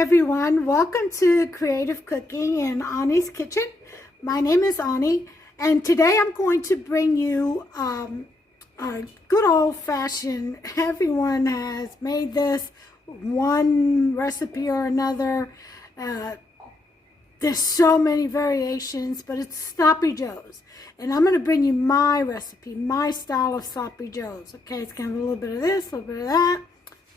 everyone, welcome to Creative Cooking in Ani's Kitchen. My name is Ani, and today I'm going to bring you a good old-fashioned, everyone has made this one recipe or another. There's so many variations, but it's Sloppy Joes. And I'm going to bring you my recipe, my style of Sloppy Joes. Okay, it's going to have a little bit of this, a little bit of that.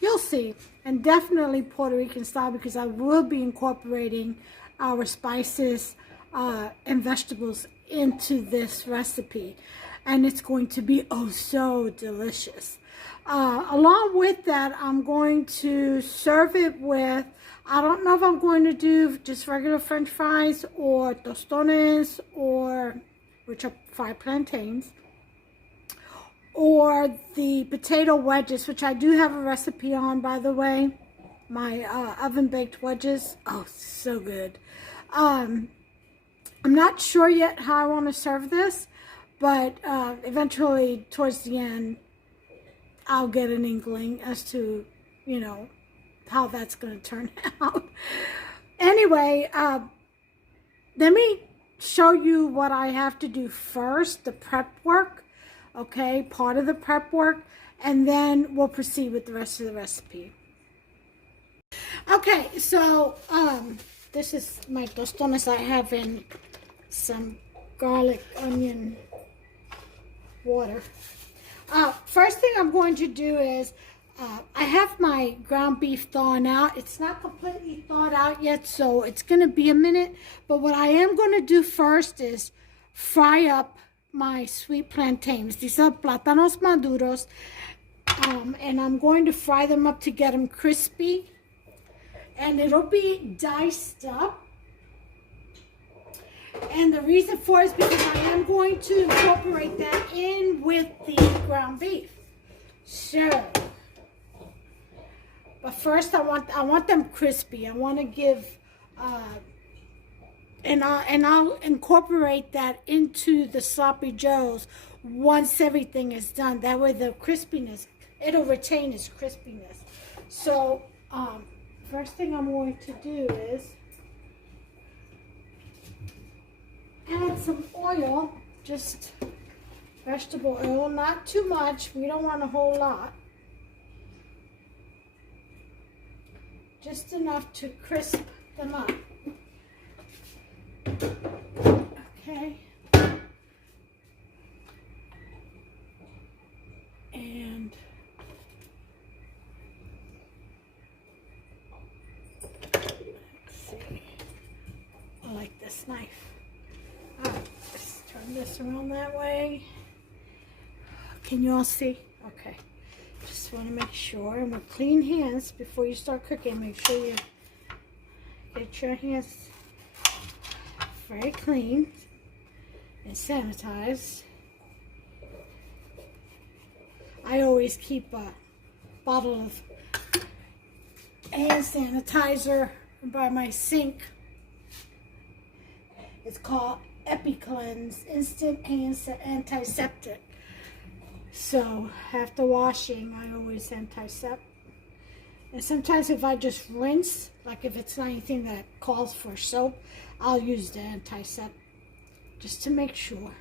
You'll see. And definitely Puerto Rican style, because I will be incorporating our spices and vegetables into this recipe. And it's going to be oh so delicious. Along with that, I'm going to serve it with, I don't know if I'm going to do just regular French fries or tostones, or which are fried plantains, or the potato wedges, which I do have a recipe on, by the way. My oven baked wedges, oh, so good. I'm not sure yet how I want to serve this, but eventually towards the end, I'll get an inkling as to, you know, how that's going to turn out. Anyway, let me show you what I have to do first, the prep work. Okay, part of the prep work, and then we'll proceed with the rest of the recipe. Okay, so this is my tostones I have in some garlic onion water. First thing I'm going to do is I have my ground beef thawing out. It's not completely thawed out yet, so it's going to be a minute. But what I am going to do first is fry up my sweet plantains. These are plátanos maduros, and I'm going to fry them up to get them crispy, and it'll be diced up. And the reason for it is because I am going to incorporate that in with the ground beef. So, but first I want them crispy. I want to give and I'll incorporate that into the Sloppy Joes once everything is done. That way the crispiness, it'll retain its crispiness. So, first thing I'm going to do is add some oil, just vegetable oil, not too much. We don't want a whole lot. Just enough to crisp them up. Okay, and let's see, I like this knife. All right, let's turn this around that way. Can you all see? Okay, just want to make sure, and with clean hands before you start cooking, make sure you get your hands very clean and sanitized. I always keep a bottle of hand sanitizer by my sink. It's called EpiCleanse Instant Hand Antiseptic. So after washing, I always antiseptic. And sometimes if I just rinse, like if it's not anything that calls for soap, I'll use the antiseptic just to make sure.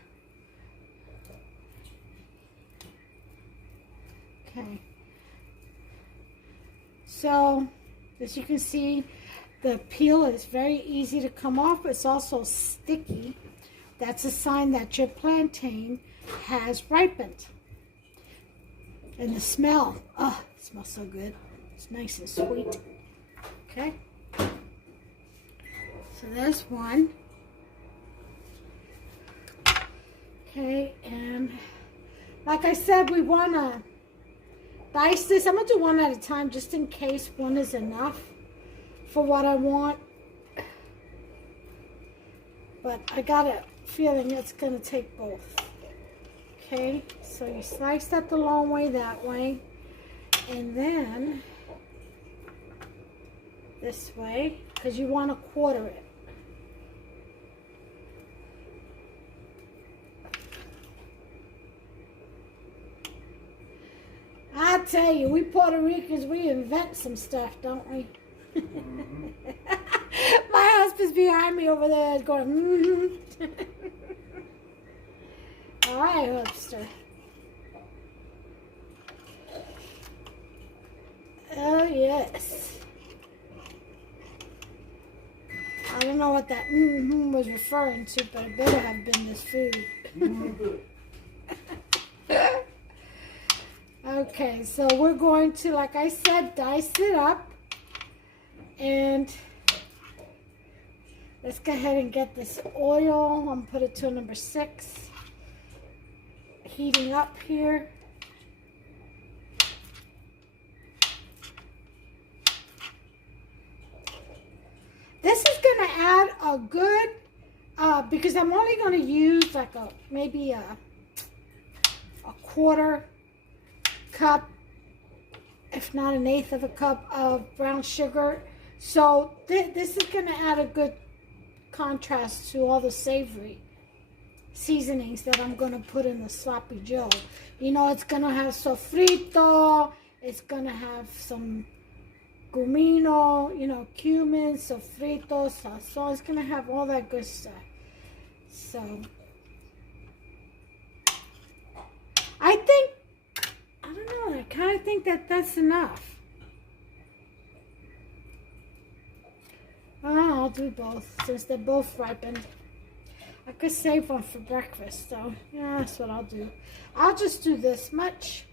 Okay. So, as you can see, the peel is very easy to come off, but it's also sticky. That's a sign that your plantain has ripened. And the smell, oh, it smells so good. It's nice and sweet. Okay. So there's one. Okay, and like I said, we want to dice this. I'm going to do one at a time just in case one is enough for what I want. But I got a feeling it's going to take both. Okay, so you slice that the long way that way. And then this way, because you want to quarter it. I tell you, we Puerto Ricans, we invent some stuff, don't we? My husband's behind me over there going, mm-hmm. All right, Hubster. Oh, yes. I don't know what that mm-hmm was referring to, but it better have been this food. Okay, so we're going to, like I said, dice it up. And let's go ahead and get this oil. I'm going to put it to number 6. Heating up here. This is going to add a good, because I'm only going to use like maybe a quarter cup, if not an eighth of a cup of brown sugar. So this is going to add a good contrast to all the savory seasonings that I'm going to put in the sloppy joe. You know, it's going to have sofrito, it's going to have some gumino, you know, cumin, sofrito, sazon. It's going to have all that good stuff. So, I don't know, I kind of think that that's enough. Oh, I'll do both since they're both ripened. I could save one for breakfast, so yeah, that's what I'll do. I'll just do this much.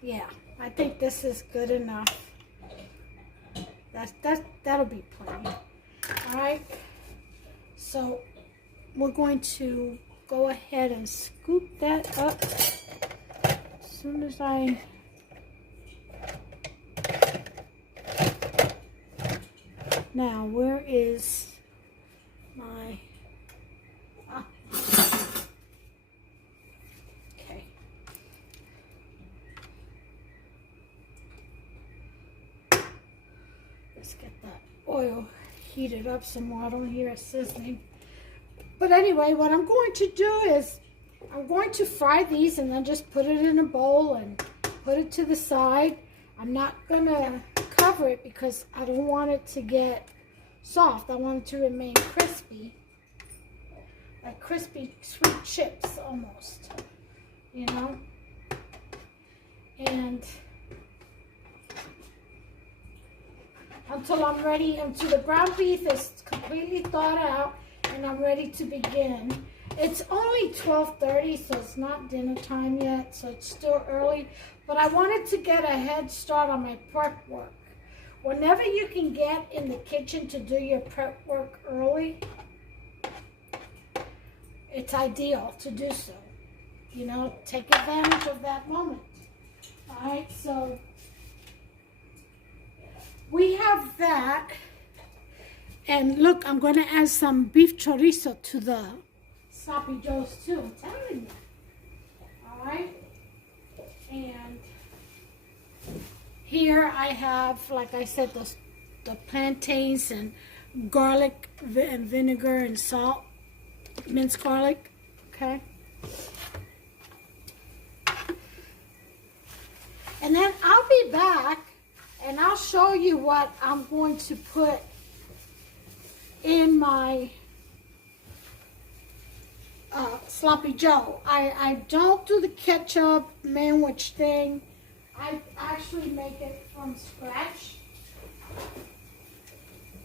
Yeah, I think this is good enough. That'll be plenty. All right. So we're going to go ahead and scoop that up as soon as I. Now, where is my, okay. Let's get that oil heated up some more. I don't hear it sizzling. But anyway, what I'm going to do is I'm going to fry these and then just put it in a bowl and put it to the side. I'm not going to cover it because I don't want it to get soft. I want it to remain crispy, like crispy sweet chips almost, you know. And until I'm ready, until the ground beef is completely thawed out and I'm ready to begin. It's only 12:30, so it's not dinner time yet, so it's still early, but I wanted to get a head start on my prep work. Whenever you can get in the kitchen to do your prep work early, it's ideal to do so. You know, take advantage of that moment. All right, so we have that. And look, I'm going to add some beef chorizo to the sloppy joes too. I'm telling you. All right. And here I have, like I said, the plantains and garlic and vinegar and salt, minced garlic. Okay. And then I'll be back and I'll show you what I'm going to put in my sloppy joe. I don't do the ketchup sandwich thing. I actually make it from scratch.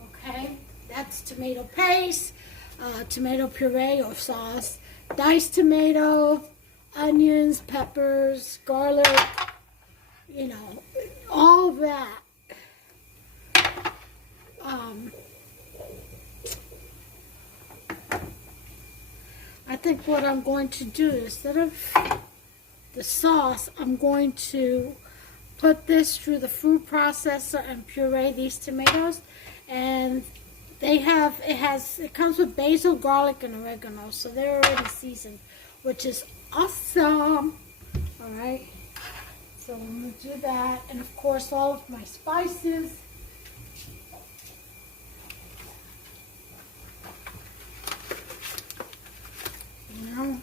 Okay, that's tomato paste, tomato puree or sauce, diced tomato, onions, peppers, garlic, you know, all that. I think what I'm going to do, instead of the sauce, I'm going to put this through the food processor and puree these tomatoes. And it comes with basil, garlic, and oregano, so they're already seasoned, which is awesome. All right, so I'm going to do that, and of course all of my spices. You know,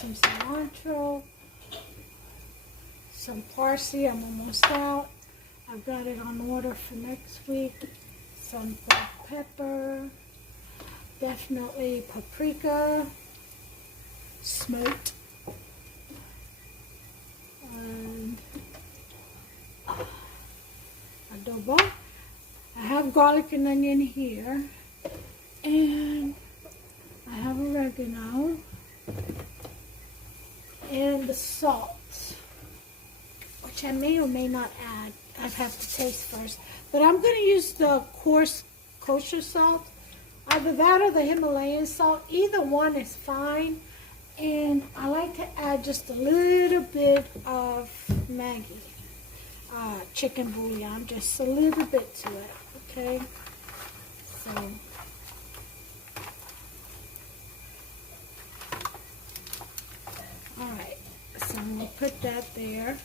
some cilantro, some parsley. I'm almost out. I've got it on order for next week. Some black pepper, definitely paprika, smoked, and adobo. I have garlic and onion here, and I have oregano, and the salt, which I may or may not add. I'd have to taste first. But I'm going to use the coarse kosher salt. Either that or the Himalayan salt. Either one is fine. And I like to add just a little bit of Maggi chicken bouillon. Just a little bit to it. Okay? So... Alright, so we'll put that there.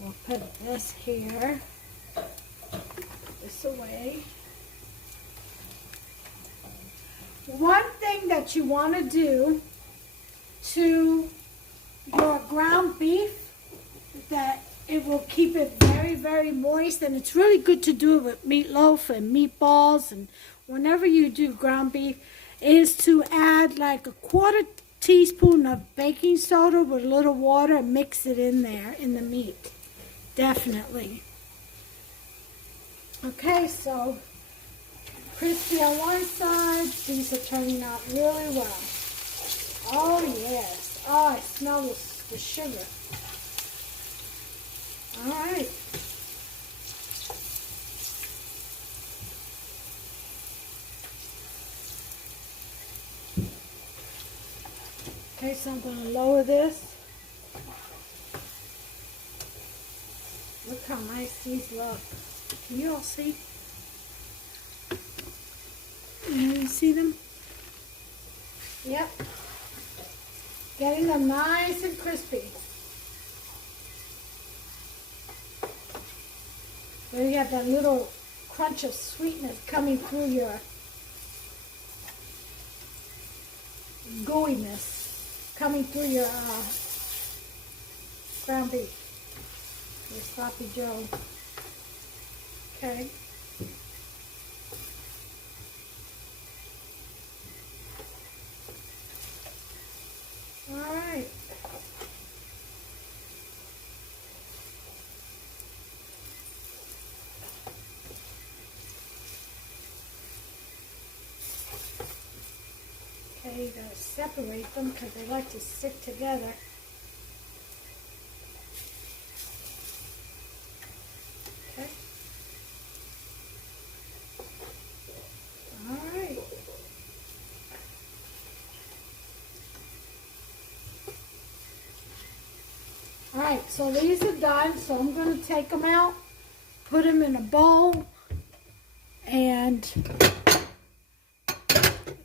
We'll put this here. Put this away. One thing that you want to do to your ground beef, that it will keep it very, very moist, and it's really good to do it with meatloaf and meatballs, and whenever you do ground beef, is to add like a quarter teaspoon of baking soda with a little water and mix it in there in the meat. Definitely. Okay, so crispy on one side. These are turning out really well. Oh yes. Oh, I smell the sugar. All right. Okay, so I'm going to lower this. Look how nice these look. Can you all see? You see them? Yep. Getting them nice and crispy. There you have that little crunch of sweetness coming through your gooiness. Coming through your ground beef, your sloppy joe. Okay. All right. Okay, you gotta separate them because they like to stick together. Okay. All right. All right, so these are done. So I'm going to take them out, put them in a bowl, and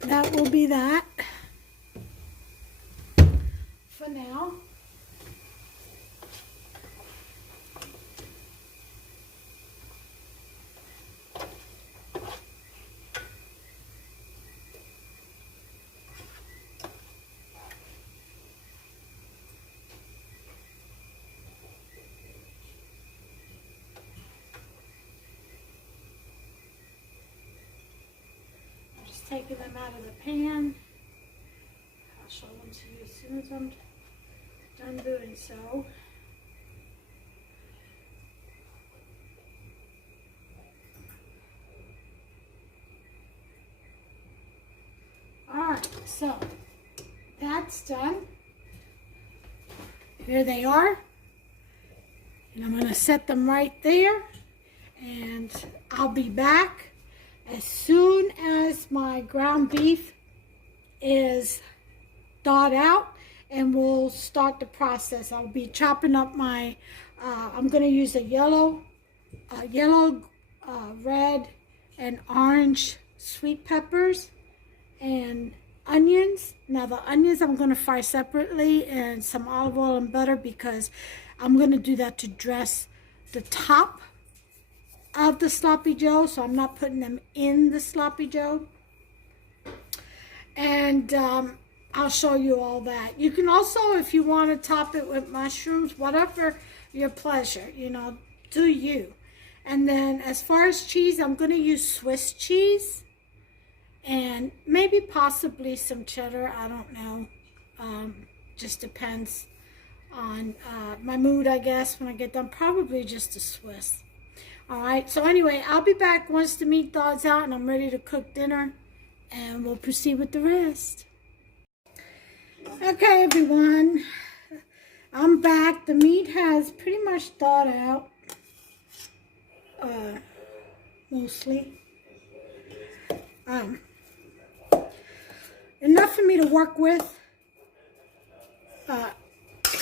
that will be that for now. Just taking them out of the pan. I'll show them to you as soon as I'm done doing so. Alright, so that's done. Here they are. And I'm going to set them right there. And I'll be back as soon as my ground beef is thawed out, and we'll start the process. I'll be chopping up my, I'm going to use a yellow, red, and orange sweet peppers and onions. Now the onions I'm going to fry separately, and some olive oil and butter, because I'm going to do that to dress the top of the sloppy joe, so I'm not putting them in the sloppy joe. And I'll show you all that. You can also, if you want to top it with mushrooms, whatever your pleasure, you know, do you. And then as far as cheese, I'm going to use Swiss cheese and maybe possibly some cheddar. I don't know. Just depends on my mood, I guess, when I get done. Probably just a Swiss. All right. So anyway, I'll be back once the meat thaws out and I'm ready to cook dinner. And we'll proceed with the rest. Okay, everyone. I'm back. The meat has pretty much thawed out. Mostly. Enough for me to work with.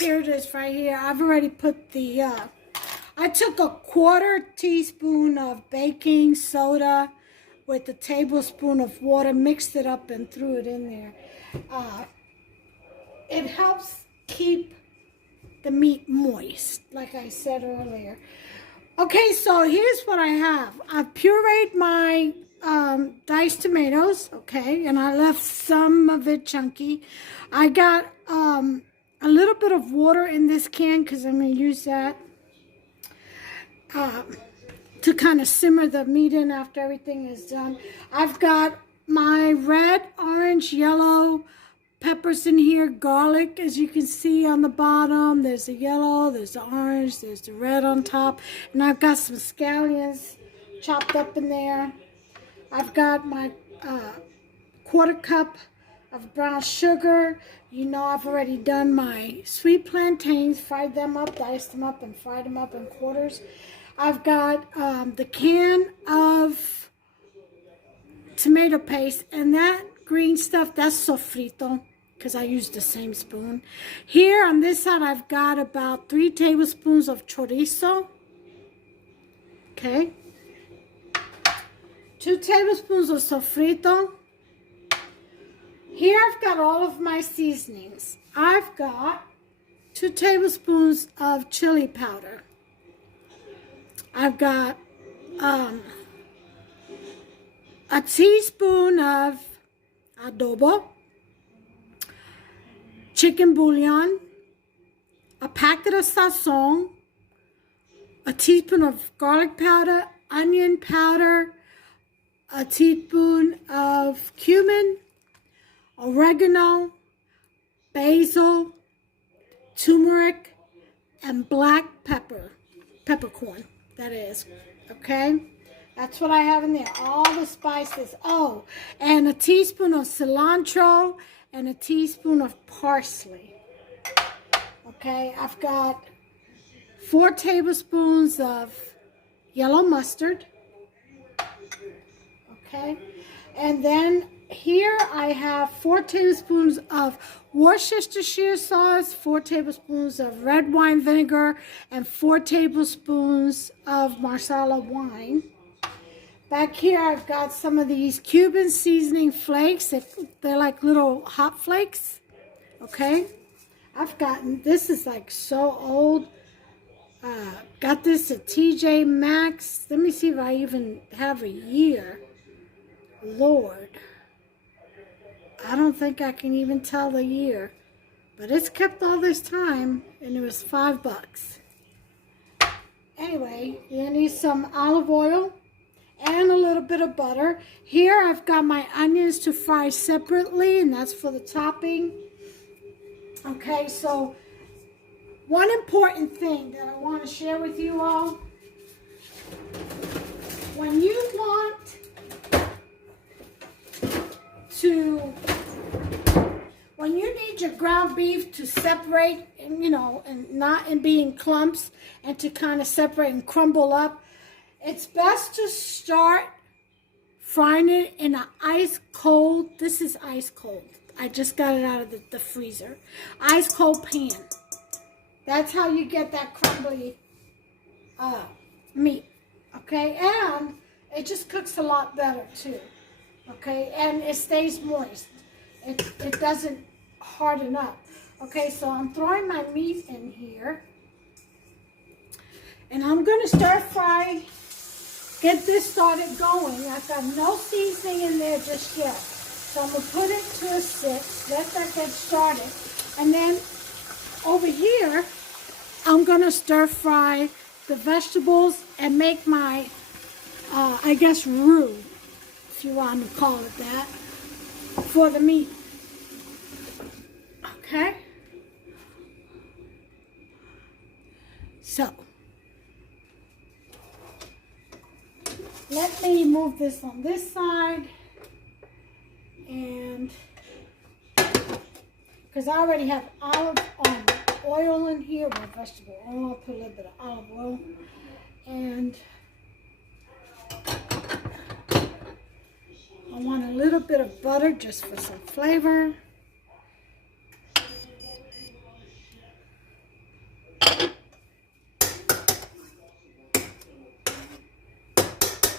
Here it is right here. I've already put the, I took a 1/4 teaspoon of baking soda with a tablespoon of water, mixed it up and threw it in there. It helps keep the meat moist, like I said earlier. Okay, so here's what I have. I've pureed my diced tomatoes, okay, and I left some of it chunky. I got a little bit of water in this can because I'm going to use that to kind of simmer the meat in after everything is done. I've got my red, orange, yellow peppers in here, garlic, as you can see on the bottom. There's the yellow, there's the orange, there's the red on top. And I've got some scallions chopped up in there. I've got my 1/4 cup of brown sugar. You know, I've already done my sweet plantains, fried them up, diced them up, and fried them up in quarters. I've got the can of tomato paste, and that green stuff, that's sofrito, because I used the same spoon. Here on this side, I've got about 3 tablespoons of chorizo. Okay. 2 tablespoons of sofrito. Here I've got all of my seasonings. I've got 2 tablespoons of chili powder. I've got a teaspoon of adobo, chicken bouillon, a packet of sazon, a teaspoon of garlic powder, onion powder, a teaspoon of cumin, oregano, basil, turmeric, and black peppercorn, that is, okay? That's what I have in there, all the spices. Oh, and a teaspoon of cilantro and a teaspoon of parsley. Okay, I've got 4 tablespoons of yellow mustard. Okay, and then here I have 4 tablespoons of Worcestershire sauce, 4 tablespoons of red wine vinegar, and 4 tablespoons of Marsala wine. Back here, I've got some of these Cuban seasoning flakes. They're like little hot flakes, okay? I've gotten, this is like so old. Got this at TJ Maxx. Let me see if I even have a year. Lord. I don't think I can even tell the year. But it's kept all this time, and it was $5. Anyway, you need some olive oil and a little bit of butter. Here I've got my onions to fry separately, and that's for the topping. Okay, so one important thing that I want to share with you all. When you want to, when you need your ground beef to separate, and, you know, and not in being clumps, and to kind of separate and crumble up, it's best to start frying it in an ice cold, this is ice cold. I just got it out of the freezer. Ice cold pan. That's how you get that crumbly meat. Okay, and it just cooks a lot better too. Okay, and it stays moist. It doesn't harden up. Okay, so I'm throwing my meat in here. And I'm going to stir fry. Get this started going. I've got no seasoning in there just yet. So I'm going to put it to a 6, let that get started. And then over here, I'm going to stir fry the vegetables and make my, I guess, roux, if you want to call it that, for the meat. Okay? So, let me move this on this side, and because I already have olive oil in here, well, vegetable oil, I'll put a little bit of olive oil, and I want a little bit of butter just for some flavor.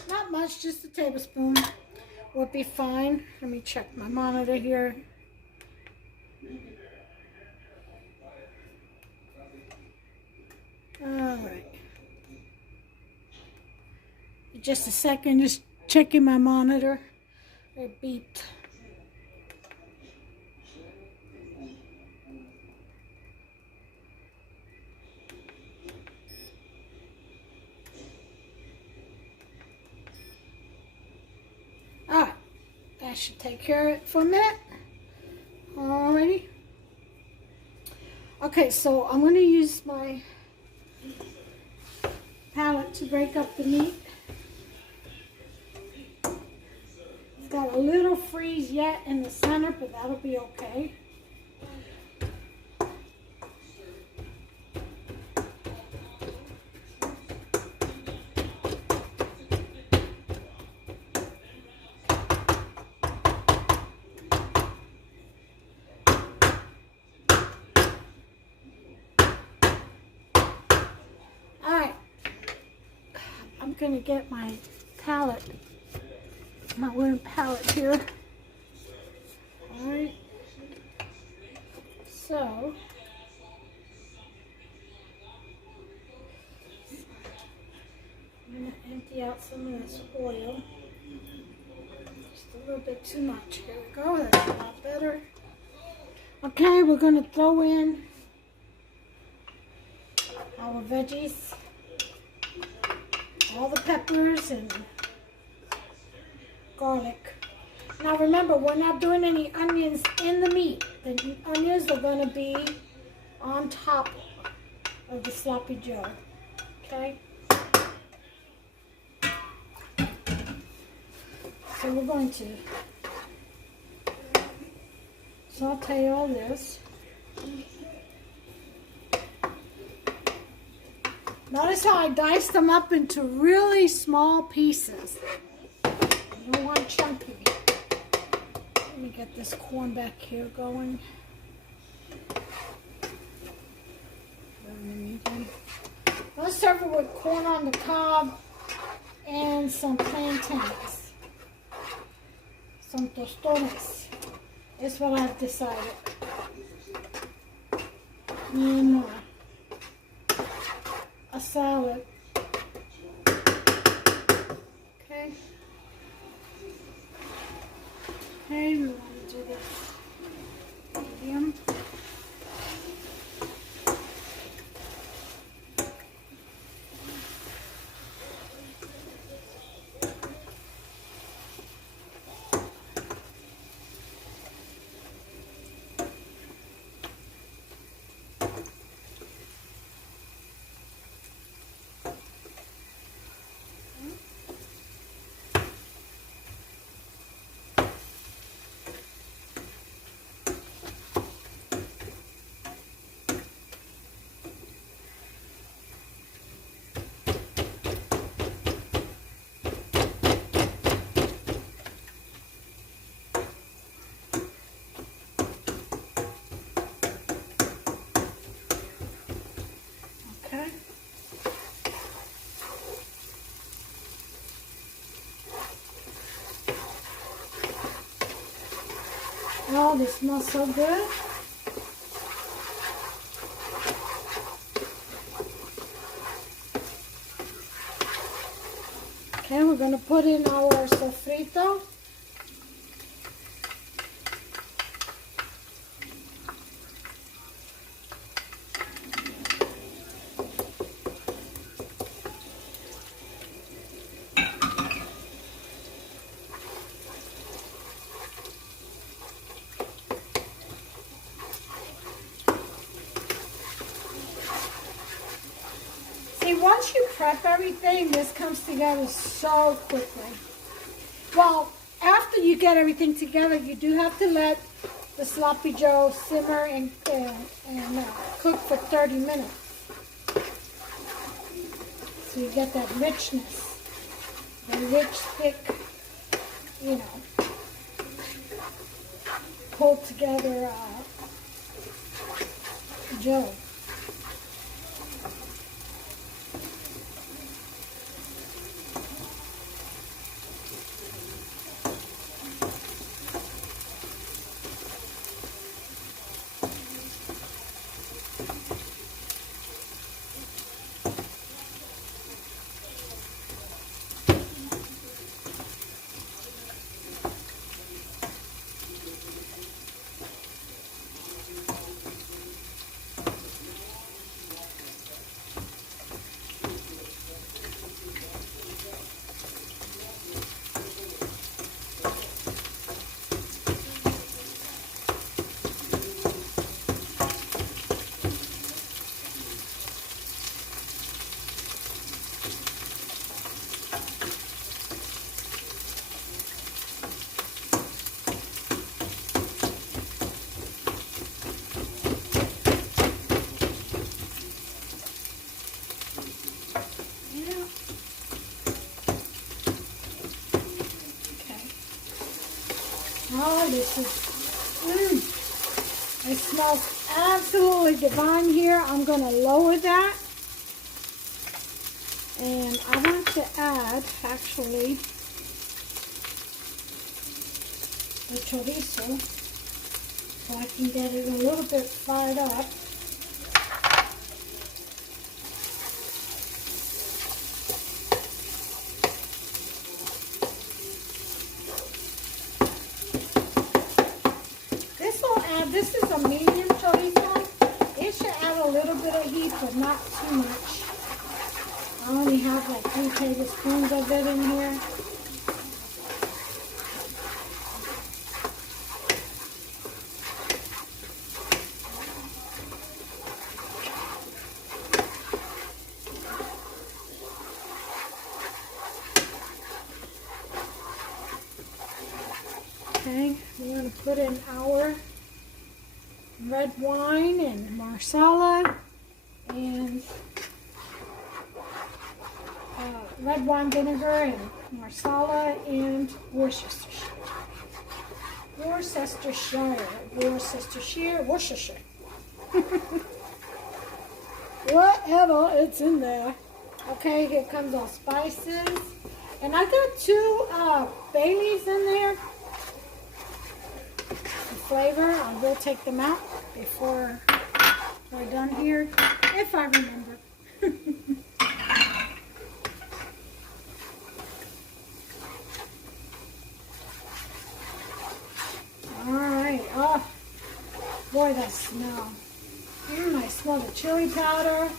Not much, just a tablespoon would be fine. Let me check my monitor here. All right. Just a second, just checking my monitor. It beeped. All right, that should take care of it for a minute. Alrighty. Okay, so I'm going to use my palette to break up the meat. It's got a little freeze yet in the center, but that'll be okay. I'm going to get my palette, my wooden palette here. Alright, so I'm going to empty out some of this oil. Just a little bit too much. Here we go, that's a lot better. Okay, we're going to throw in our veggies. All the peppers and garlic. Now remember, we're not doing any onions in the meat. The onions are going to be on top of the sloppy joe. Okay? So we're going to saute all this. Notice how I diced them up into really small pieces. You don't want chunky. Let me get this corn back here going. Let's serve it with corn on the cob and some plantains. Some tostones. That's what I've decided. And a salad. Okay. Okay, we want to do this medium. Okay. Oh, this smells so good. Okay, we're going to put in our sofrito. prep everything, this comes together so quickly. Well, after you get everything together, you do have to let the sloppy joe simmer and cook for 30 minutes. So you get that richness, the rich, thick, you know, pulled together joe. Oh, this is, it smells absolutely divine here. I'm going to lower that. And I want to add, actually, the chorizo so I can get it a little bit fired up. This is a medium chorizo. It should add a little bit of heat, but not too much. I only have like 3 tablespoons of it in here. Okay, we're going to put in our red wine and marsala and red wine vinegar and marsala and Worcestershire. Whatever, it's in there. Okay, here comes our spices. And I got 2 bay leaves in there. Flavor. I will take them out before we're done here, if I remember. Alright, oh boy, that smell. I smell the chili powder.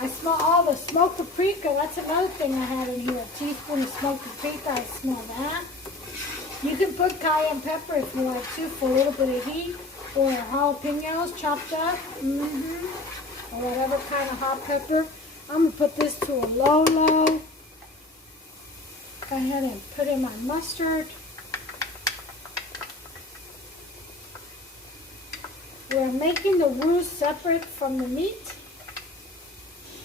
I smell all the smoked paprika. That's another thing I had in here. A teaspoon of smoked paprika. I smell that. You can put cayenne pepper if you like to for a little bit of heat, or jalapenos chopped up, or whatever kind of hot pepper. I'm going to put this to a low. Go ahead and put in my mustard. We're making the roux separate from the meat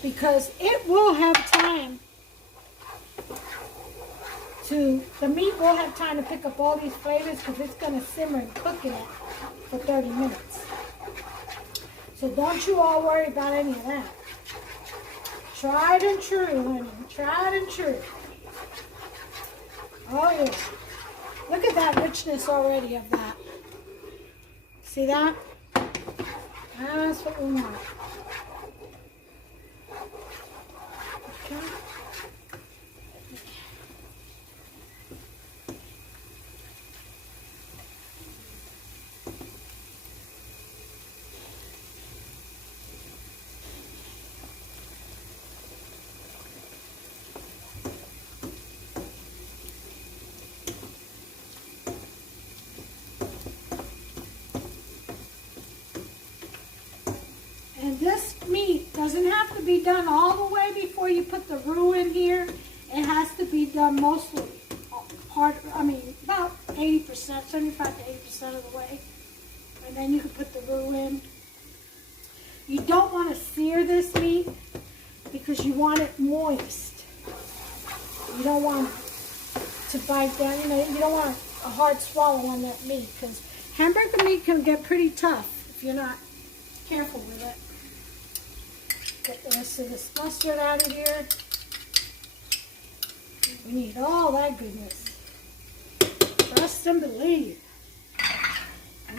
because it will have time the meat will have time to pick up all these flavors because it's going to simmer and cook in it for 30 minutes. So don't you all worry about any of that. Tried and true, honey. Tried and true. Oh, yeah. Look at that richness already of that. See that? That's what we want. Okay. And this meat doesn't have to be done all the way before before you put the roux in here, it has to be done mostly about 80%, 75 to 80% of the way. And then you can put the roux in. You don't want to sear this meat because you want it moist. You don't want to bite down, you don't want a hard swallow on that meat because hamburger meat can get pretty tough if you're not careful with it. Get the rest of this mustard out of here. We need all that goodness. Trust and believe.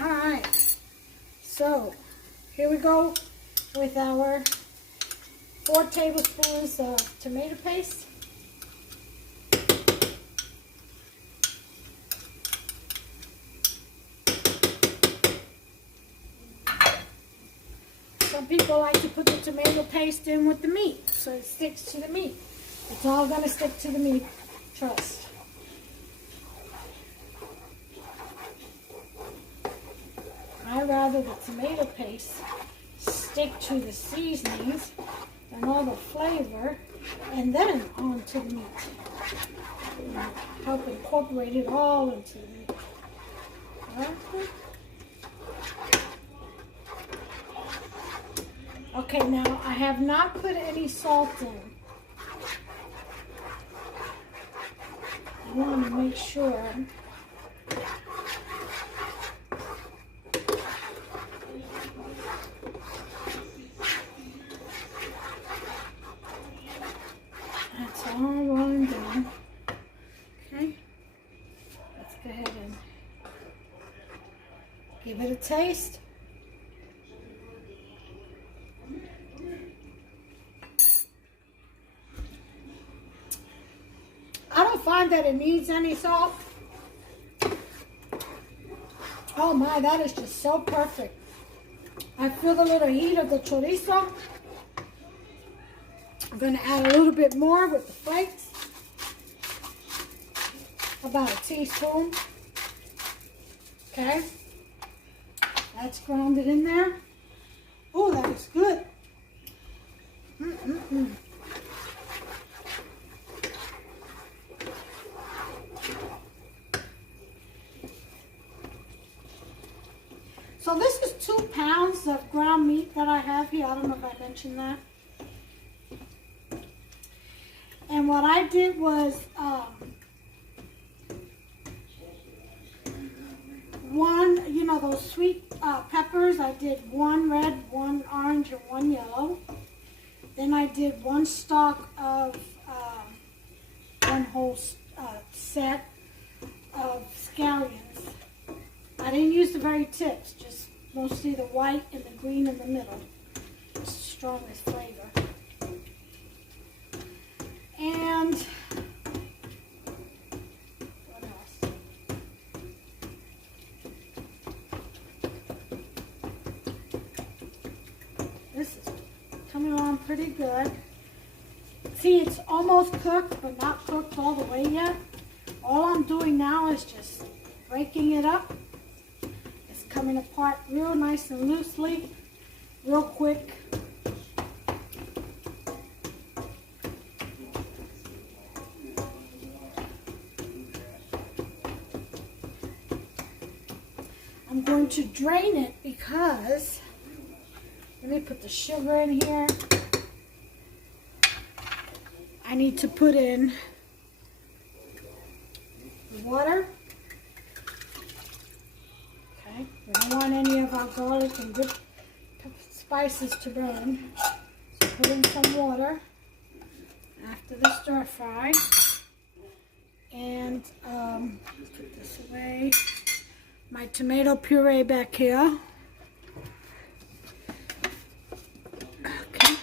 All right. So, here we go with our 4 tablespoons of tomato paste. Some people like to put the tomato paste in with the meat, so it sticks to the meat. It's all going to stick to the meat, trust. I'd rather the tomato paste stick to the seasonings and all the flavor, and then onto the meat. Help incorporate it all into the meat. Okay, now I have not put any salt in. I want to make sure. That's all rolling down. Okay, let's go ahead and give it a taste. I don't find that it needs any salt. Oh my, that is just so perfect. I feel the little heat of the chorizo. I'm going to add a little bit more with the flakes. About a teaspoon. Okay. That's grounded in there. Oh, that is good. So this is 2 pounds of ground meat that I have here. I don't know if I mentioned that. And what I did was those sweet peppers. I did 1 red, 1 orange, and 1 yellow. Then I did 1 stalk of 1 whole set of scallions. I didn't use the very tips, just mostly the white and the green in the middle. It's the strongest flavor. And what else? This is coming along pretty good. See, it's almost cooked, but not cooked all the way yet. All I'm doing now is just breaking it up. It's coming apart real nice and loosely, real quick. I'm going to drain it because, let me put the sugar in here. I need to put in the water. Okay, we don't want any of our garlic and good spices to burn. So put in some water after the stir fry. And put this away. My tomato puree back here. Okay.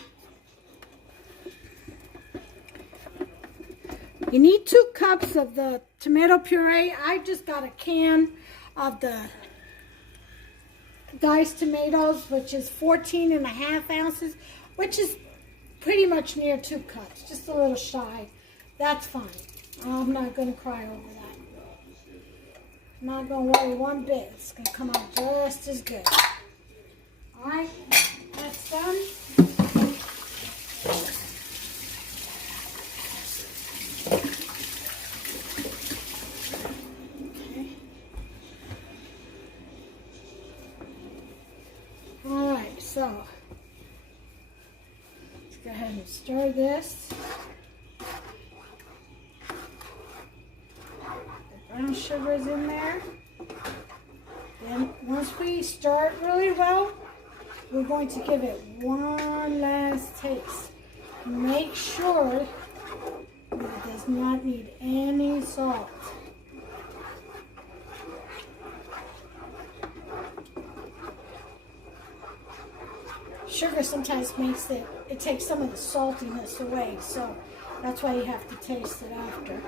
You need 2 cups of the tomato puree. I just got a can of the diced tomatoes, which is 14.5 ounces, which is pretty much near 2 cups, just a little shy. That's fine. I'm not going to cry over that. I'm not going to worry one bit. It's going to come out just as good. Alright, that's done. brown sugars in there. Then once we stir it really well, we're going to give it one last taste. Make sure that it does not need any salt. Sugar sometimes makes it takes some of the saltiness away, so that's why you have to taste it after.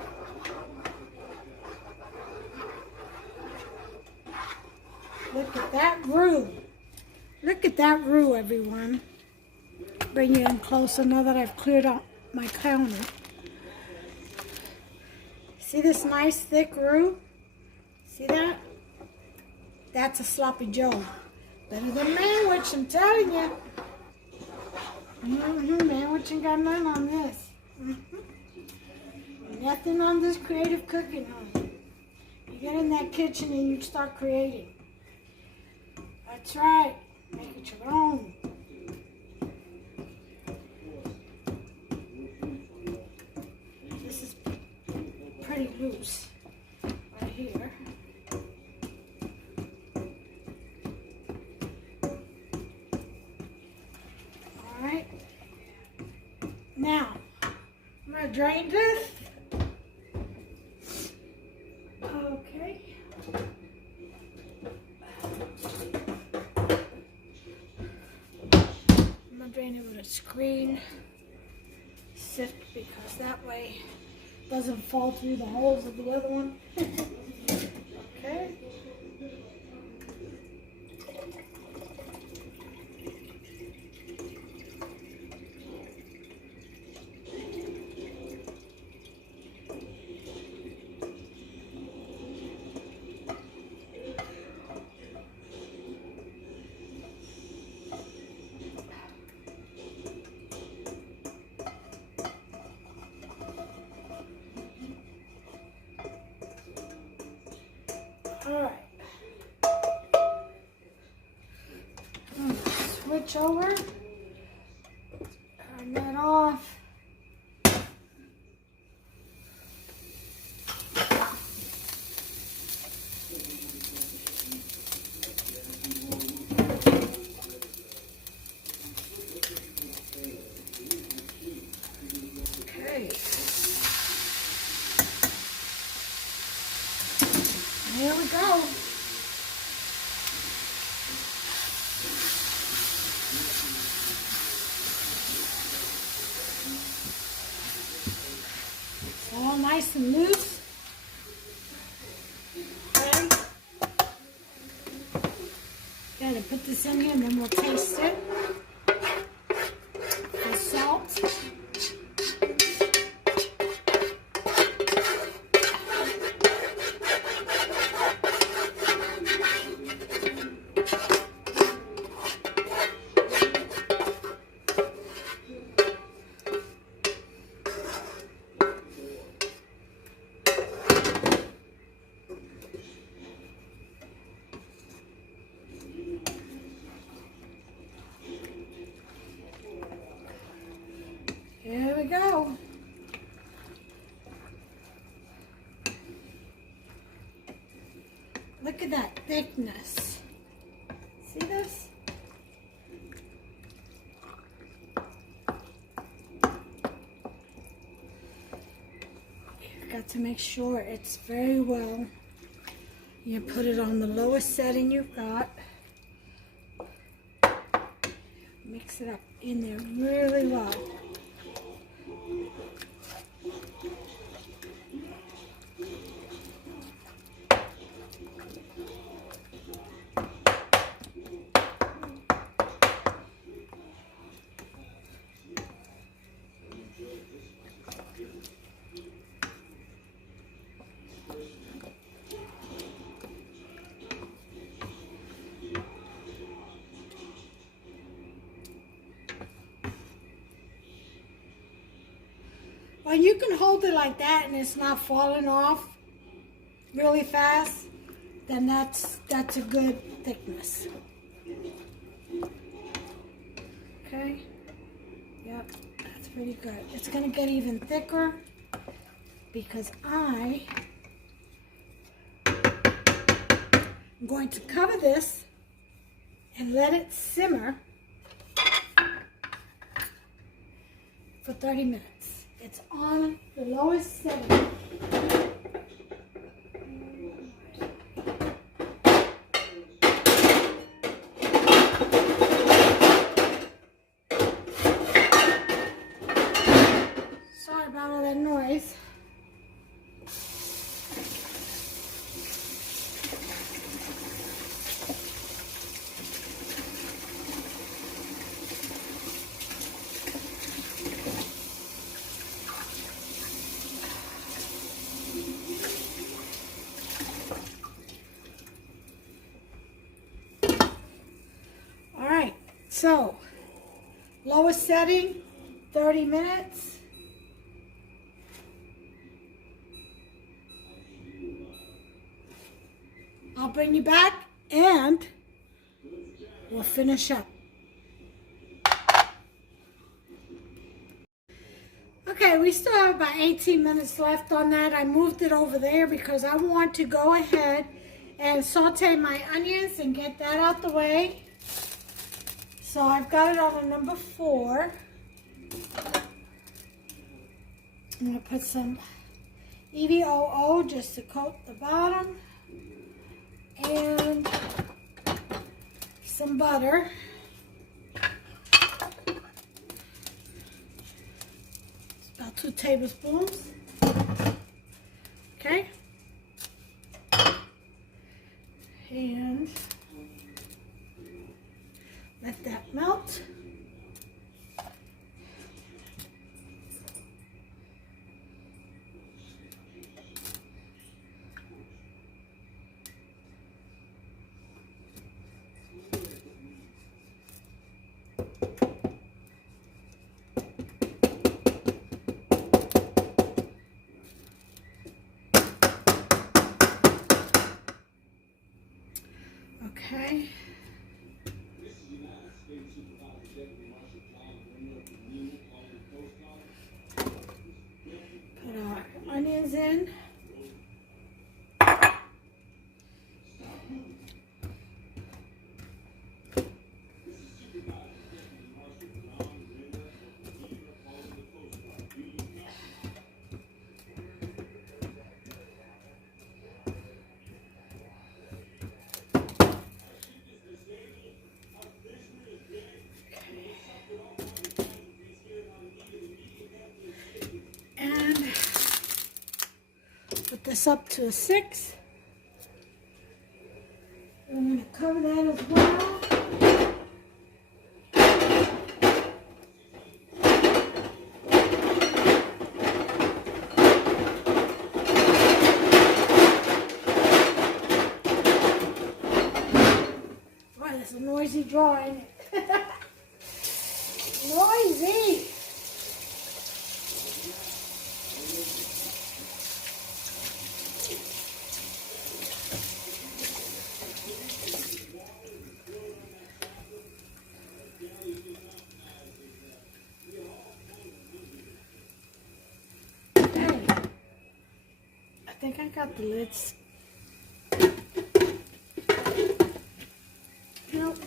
Look at that roux. Look at that roux, everyone. Bring you in closer now that I've cleared out my counter. See this nice thick roux? See that? That's a sloppy Joe. Better than manwich, I'm telling you. Manwich ain't got none on this. Nothing on this creative cooking, honey. You get in that kitchen and you start creating. That's right. Make it your own. This is pretty loose right here. Alright. Now, I'm going to drain this. Okay. I'm going to drain it with a screen sift because that way it doesn't fall through the holes of the other one. Okay. All right. Switch over. Turn that off. Okay. Here we go. It's all nice and loose. Okay. Gotta put this in here and then we'll taste it. The salt. Here we go. Look at that thickness. See this? You've got to make sure it's very well. You put it on the lowest setting you've got. Mix it up in there really well. When you can hold it like that and it's not falling off really fast, then that's a good thickness. Okay? Yep, that's pretty good. It's going to get even thicker because I I'm going to cover this and let it simmer for 30 minutes. It's on the lowest setting. Sorry about all that noise. So, lowest setting, 30 minutes. I'll bring you back and we'll finish up. Okay, we still have about 18 minutes left on that. I moved it over there because I want to go ahead and saute my onions and get that out the way. So I've got it on a number 4. I'm going to put some EVOO just to coat the bottom. And some butter. It's about 2 tablespoons. Okay. And let that melt. Okay. Put our onions in. Put this up to a 6. I'm going to cover that as well. Boy, that's a noisy drawing. Noisy. I think I got the lids. Nope.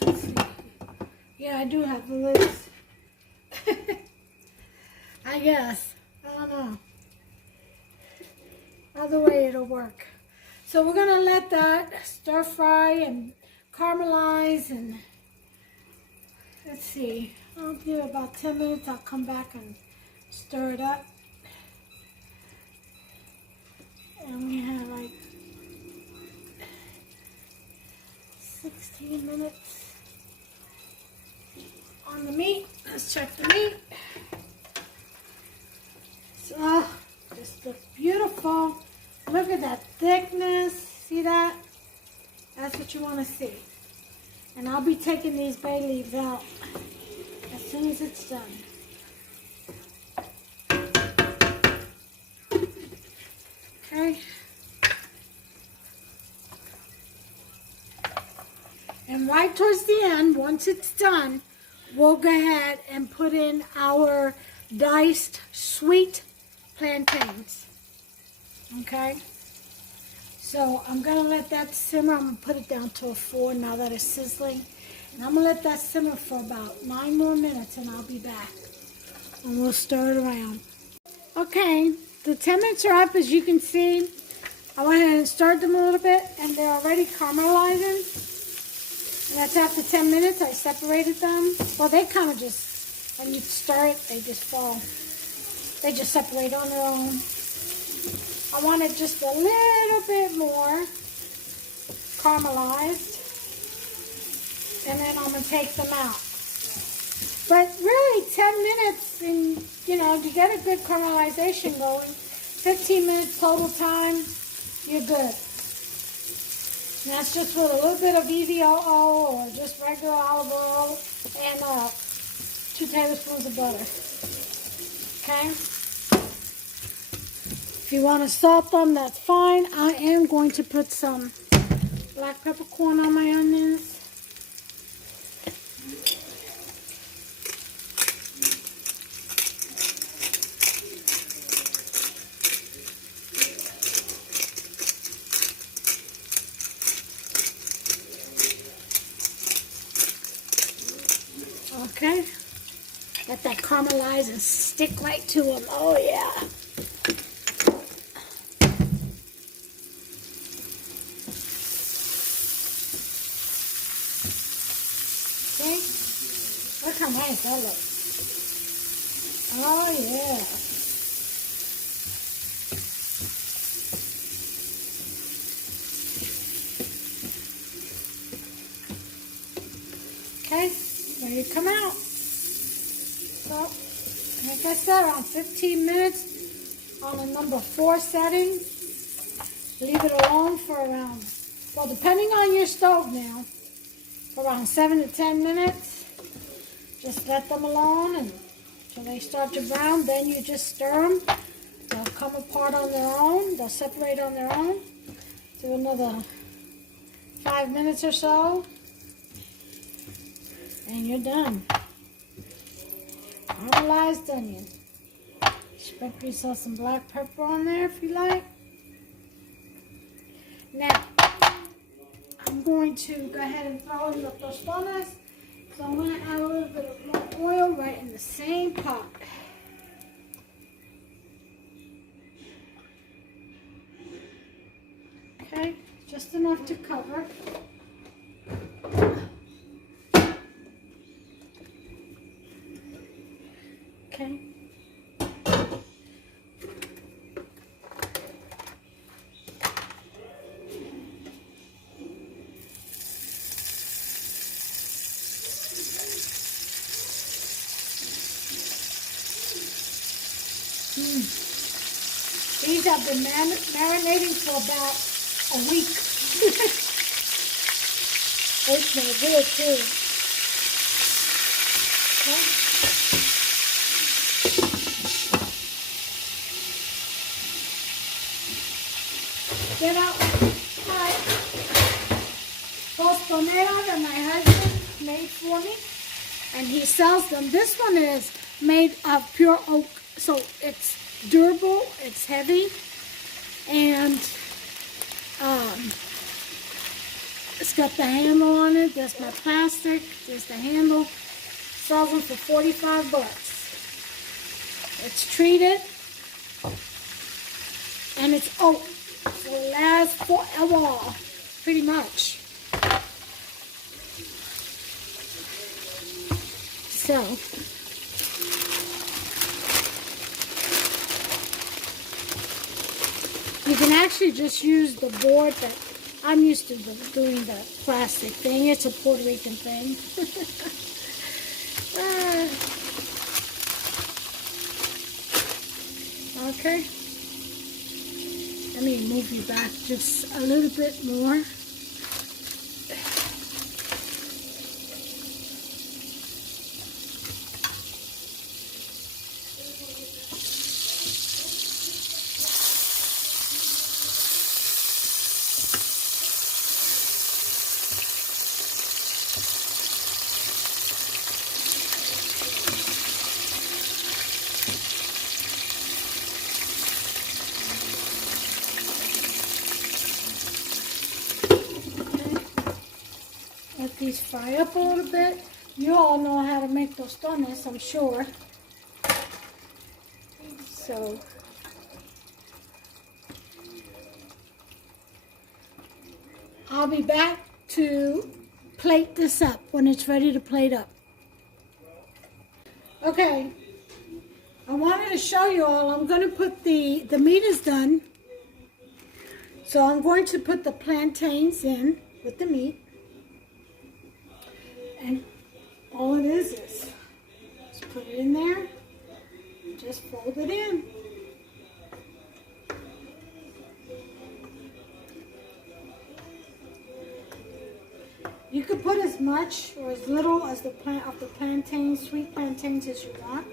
Let's see. Yeah, I do have the lids. I guess. I don't know. Either way, it'll work. So we're going to let that stir fry and caramelize and let's see. I'll give it about 10 minutes. I'll come back and stir it up. And we have like 16 minutes on the meat. Let's check the meat. So, this looks beautiful. Look at that thickness. See that? That's what you want to see. And I'll be taking these bay leaves out as soon as it's done. Okay. And right towards the end, once it's done, we'll go ahead and put in our diced sweet plantains. Okay. So I'm going to let that simmer. I'm going to put it down to a 4 now that it's sizzling. And I'm going to let that simmer for about 9 more minutes and I'll be back. And we'll stir it around. Okay, the 10 minutes are up, as you can see. I went ahead and stirred them a little bit and they're already caramelizing. And that's after 10 minutes. I separated them. Well, they kind of just, when you stir it, they just fall. They just separate on their own. I want it just a little bit more caramelized. And then I'm going to take them out. But really, 10 minutes, and you know, you get a good caramelization going. 15 minutes total time, you're good. And that's just with a little bit of EVOO or just regular olive oil and 2 tablespoons of butter. Okay? If you want to salt them, that's fine. I am going to put some black peppercorn on my onions. Okay, let that caramelize and stick right to them. Oh yeah. Okay, look how nice that looks. Oh yeah. Okay, ready to come out. So, like I said, around 15 minutes on a number 4 setting. Leave it alone for around, well, depending on your stove now, for around 7 to 10 minutes. Just let them alone until they start to brown. Then you just stir them. They'll come apart on their own. They'll separate on their own. Do another 5 minutes or so. And you're done. Caramelized onion. Sprinkle yourself some black pepper on there if you like. Now, I'm going to go ahead and throw in the tostones. So I'm going to add a little bit of more oil right in the same pot. Okay, just enough to cover. Okay. These have been marinating for about a week. They smell good too. Okay. Get out my tostonera that my husband made for me, and he sells them. This one is made of pure oak, so it's durable, it's heavy, and it's got the handle on it. There's my plastic, there's the handle. Sells them for 45 bucks. It's treated, and it's oak. So it lasts forever, pretty much. So, you can actually just use the board that I'm used to doing the plastic thing. It's a Puerto Rican thing. Okay. Let me move you back just a little bit more. these fry up a little bit. You all know how to make tostones, I'm sure. So I'll be back to plate this up when it's ready to plate up. Okay, I wanted to show you all, I'm going to put the meat is done. So I'm going to put the plantains in with the meat. And all it is just put it in there, just fold it in. You could put as much or as little as the plantains, sweet plantains as you want.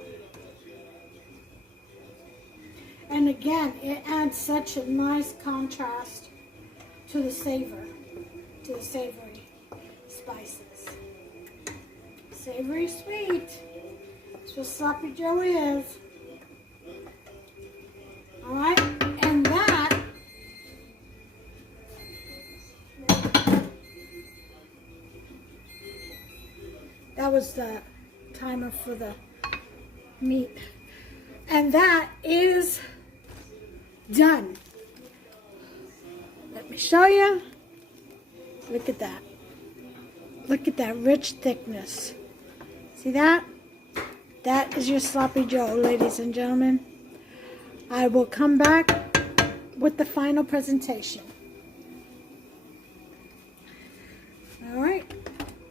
And again, it adds such a nice contrast to the savory spices. Savory sweet. That's what Sloppy Joe is. Alright, and that was the timer for the meat. And that is done. Let me show you. Look at that. Look at that rich thickness. See that? That is your Sloppy Joe, ladies and gentlemen. I will come back with the final presentation. All right.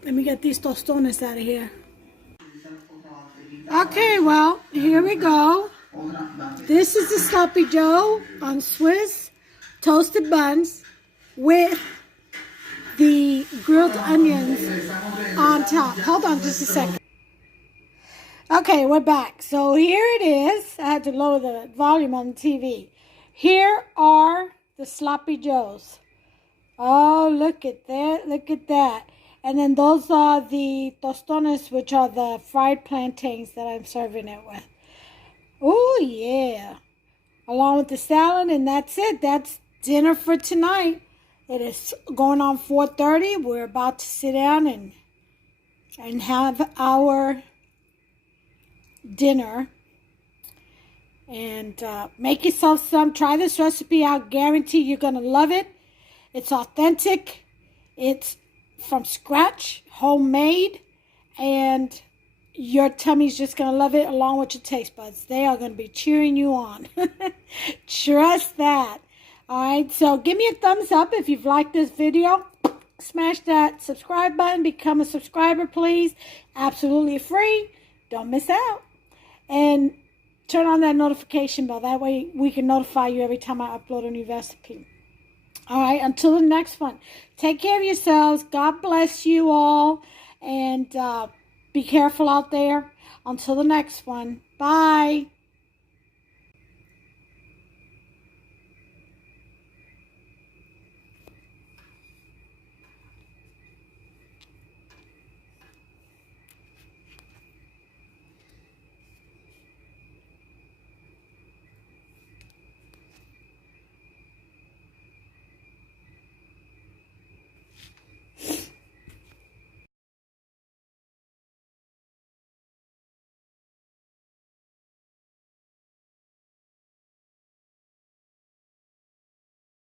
Let me get these tostones out of here. Okay, well, here we go. This is the Sloppy Joe on Swiss toasted buns with the grilled onions on top. Hold on just a second. Okay, we're back. So here it is. I had to lower the volume on the TV. Here are the Sloppy Joes. Oh, look at that. Look at that. And then those are the tostones, which are the fried plantains that I'm serving it with. Oh, yeah. Along with the salad, and that's it. That's dinner for tonight. It is going on 4:30. We're about to sit down and have our dinner. And make yourself some. Try this recipe out. Guarantee you're going to love it. It's authentic. It's from scratch, homemade, and your tummy's just going to love it along with your taste buds. They are going to be cheering you on. Trust that. All right, so give me a thumbs up if you've liked this video. Smash that subscribe button. Become a subscriber, please. Absolutely free. Don't miss out. And turn on that notification bell. That way we can notify you every time I upload a new recipe. All right, until the next one. Take care of yourselves. God bless you all. And be careful out there. Until the next one. Bye.